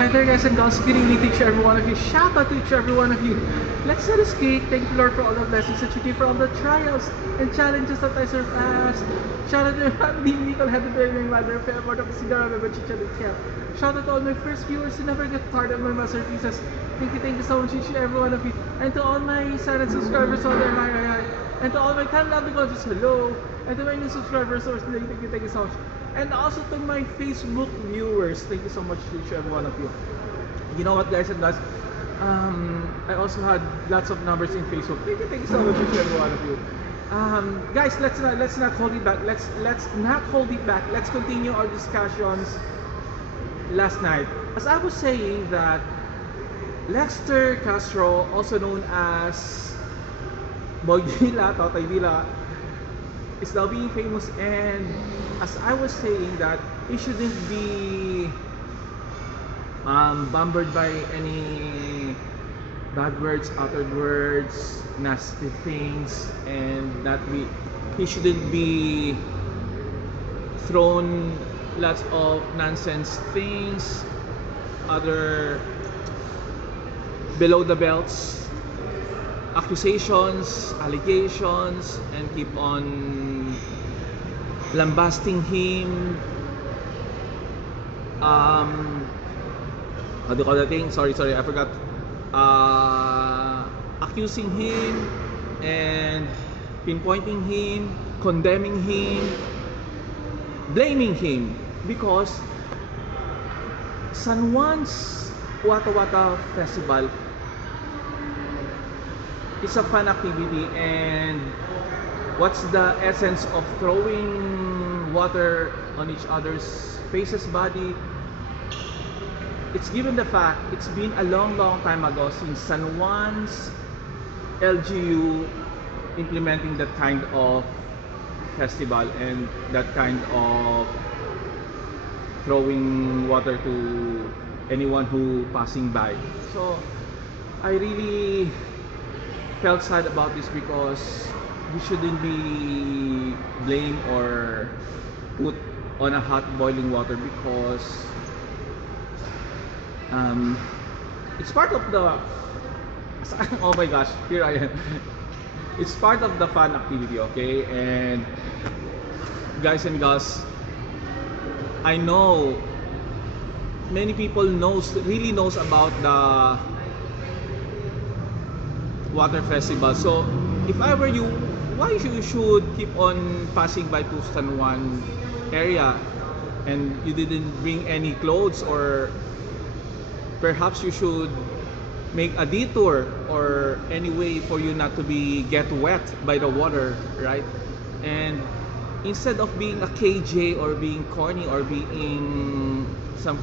Hi there guys and gals, good evening to each every one of you. Shout out to each every one of you. Let's let us cake. Thank you Lord for all the blessings that you give, for all the trials and challenges that I surpassed. Shout out to my family, Nicole, Heather, my mother, Fairboard of Sigara, Chicha, and shout out to all my first viewers who never get tired of my masterpieces. Thank you so much each every one of you. And to all my silent subscribers out there, hi. And to all my time-loving coaches, hello. And to my new subscribers, thank you so much. And also to my Facebook viewers, thank you so much to each every one of you. You know what, guys and guys, I also had lots of numbers in Facebook. Thank you so much to each every one of you. Guys, let's not hold it back. Let's not hold it back. Let's continue our discussions last night. As I was saying that Lexter Castro, also known as Boy Villa, Totay Villa, is now being famous, and as I was saying that he shouldn't be bombarded by any bad words, uttered words, nasty things, and that he shouldn't be thrown lots of nonsense things, other below the belts accusations, allegations, and keep on lambasting him. How do you call that thing? Sorry, I forgot. Accusing him and pinpointing him, condemning him, blaming him, because San Juan's Wata Wata Festival is a fun activity, and what's the essence of throwing water on each other's faces, body? It's given the fact it's been a long time ago since San Juan's LGU implementing that kind of festival and that kind of throwing water to anyone who passing by. So I really felt sad about this, because we shouldn't be blamed or put on a hot boiling water, because it's part of the oh my gosh, here I am. It's part of the fun activity, okay? And guys and girls, I know many people really knows about the water festival. So if I were you, why you should keep on passing by to San Juan area and you didn't bring any clothes, or perhaps you should make a detour or any way for you not to get wet by the water, right? And instead of being a KJ or being corny or being some